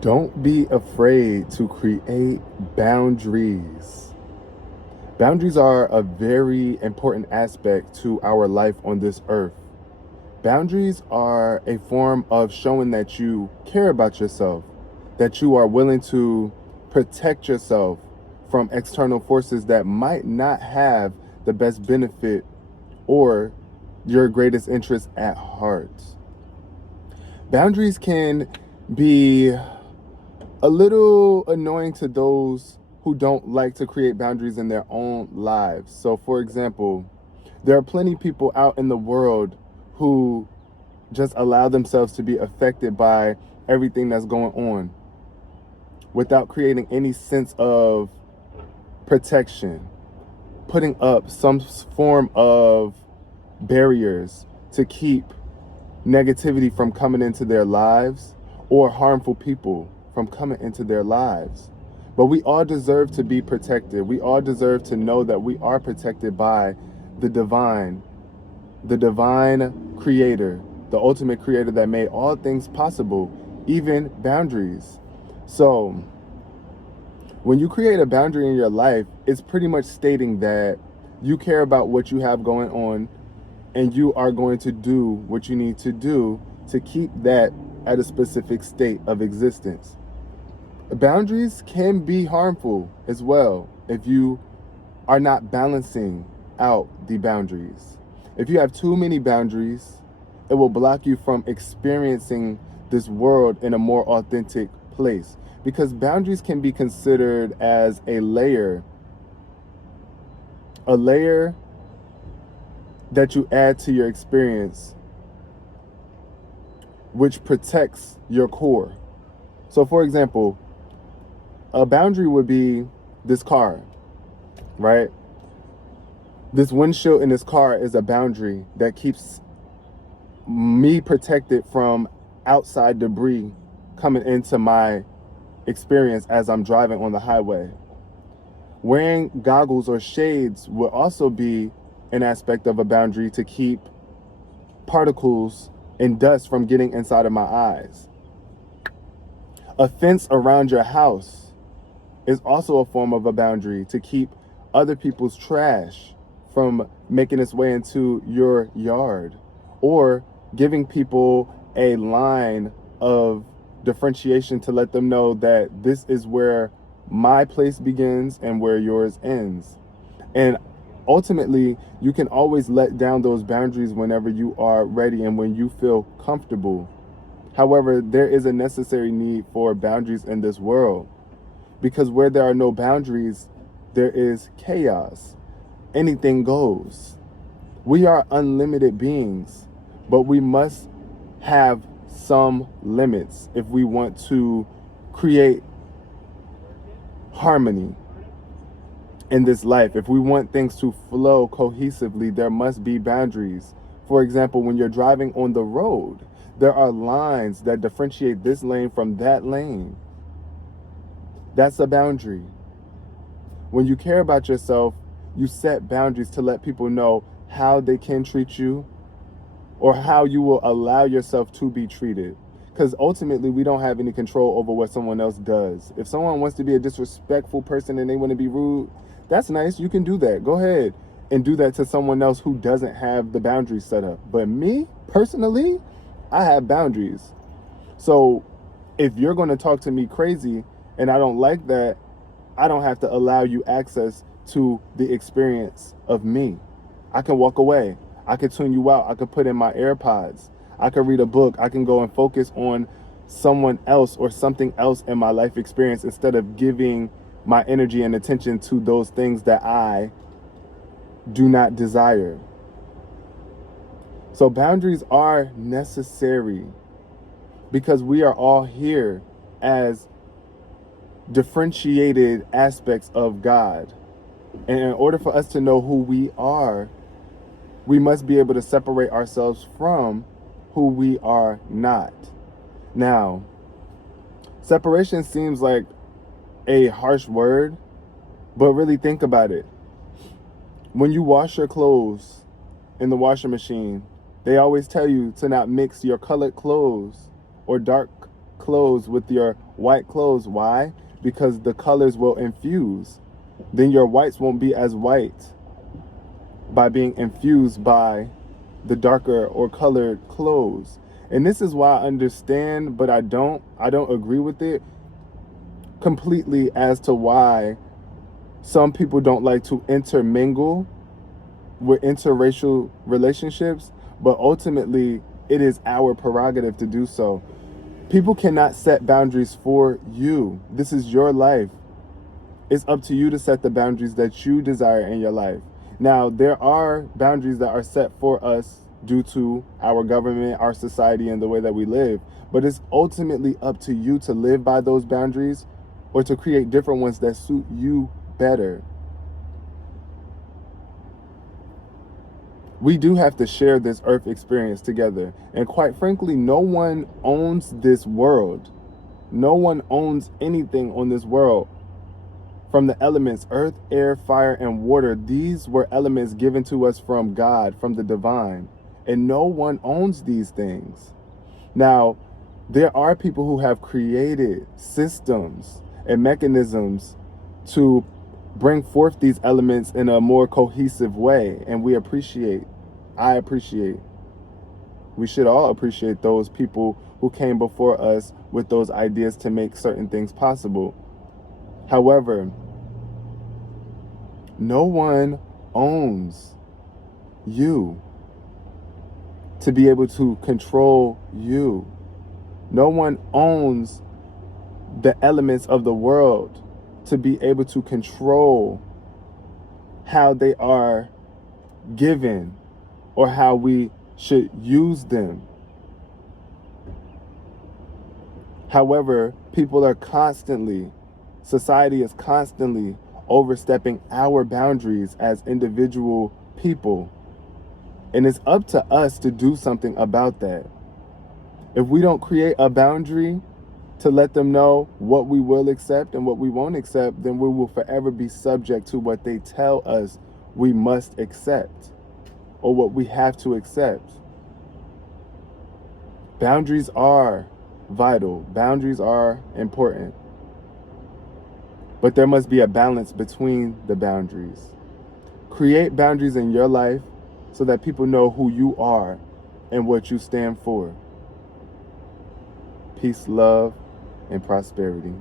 Don't be afraid to create boundaries. Boundaries are a very important aspect to our life on this earth. Boundaries are a form of showing that you care about yourself, that you are willing to protect yourself from external forces that might not have the best benefit or your greatest interest at heart. Boundaries can be a little annoying to those who don't like to create boundaries in their own lives. So, for example, there are plenty of people out in the world who just allow themselves to be affected by everything that's going on without creating any sense of protection, putting up some form of barriers to keep negativity from coming into their lives or harmful people from coming into their lives. But we all deserve to be protected. We all deserve to know that we are protected by the divine creator, the ultimate creator that made all things possible, even boundaries. So when you create a boundary in your life, it's pretty much stating that you care about what you have going on and you are going to do what you need to do to keep that at a specific state of existence. Boundaries can be harmful as well if you are not balancing out the boundaries. If you have too many boundaries, it will block you from experiencing this world in a more authentic place, because boundaries can be considered as a layer that you add to your experience, which protects your core. So, for example, a boundary would be this car, right? This windshield in this car is a boundary that keeps me protected from outside debris coming into my experience as I'm driving on the highway. Wearing goggles or shades would also be an aspect of a boundary to keep particles and dust from getting inside of my eyes. A fence around your house is also a form of a boundary to keep other people's trash from making its way into your yard, or giving people a line of differentiation to let them know that this is where my place begins and where yours ends. And ultimately, you can always let down those boundaries whenever you are ready and when you feel comfortable. However, there is a necessary need for boundaries in this world, because where there are no boundaries, there is chaos. Anything goes. We are unlimited beings, but we must have some limits if we want to create harmony in this life. If we want things to flow cohesively, there must be boundaries. For example, when you're driving on the road, there are lines that differentiate this lane from that lane. That's a boundary. When you care about yourself, you set boundaries to let people know how they can treat you or how you will allow yourself to be treated. Because ultimately, we don't have any control over what someone else does. If someone wants to be a disrespectful person and they want to be rude, that's nice. You can do that. Go ahead and do that to someone else who doesn't have the boundaries set up. But me, personally, I have boundaries. So if you're going to talk to me crazy and I don't like that, I don't have to allow you access to the experience of me. I can walk away. I can tune you out. I can put in my AirPods. I can read a book. I can go and focus on someone else or something else in my life experience instead of giving my energy and attention to those things that I do not desire. So boundaries are necessary because we are all here as differentiated aspects of God. And in order for us to know who we are, we must be able to separate ourselves from who we are not. Now, separation seems like a harsh word, but really think about it. When you wash your clothes in the washing machine, they always tell you to not mix your colored clothes or dark clothes with your white clothes. Why? Because the colors will infuse. Then your whites won't be as white by being infused by the darker or colored clothes. And this is why I understand, but I don't agree with it completely as to why some people don't like to intermingle with interracial relationships, but ultimately it is our prerogative to do so. People cannot set boundaries for you. This is your life. It's up to you to set the boundaries that you desire in your life. Now, there are boundaries that are set for us due to our government, our society, and the way that we live. But it's ultimately up to you to live by those boundaries or to create different ones that suit you better. We do have to share this earth experience together. And quite frankly, no one owns this world. No one owns anything on this world. From the elements, earth, air, fire, and water, these were elements given to us from God, from the divine. And no one owns these things. Now, there are people who have created systems and mechanisms to bring forth these elements in a more cohesive way, and I appreciate, we should all appreciate those people who came before us with those ideas to make certain things possible. However, no one owns you to be able to control you. No one owns the elements of the world to be able to control how they are given or how we should use them. However, society is constantly overstepping our boundaries as individual people. And it's up to us to do something about that. If we don't create a boundary to let them know what we will accept and what we won't accept, then we will forever be subject to what they tell us we must accept or what we have to accept. Boundaries are vital. Boundaries are important. But there must be a balance between the boundaries. Create boundaries in your life so that people know who you are and what you stand for. Peace, love, and prosperity.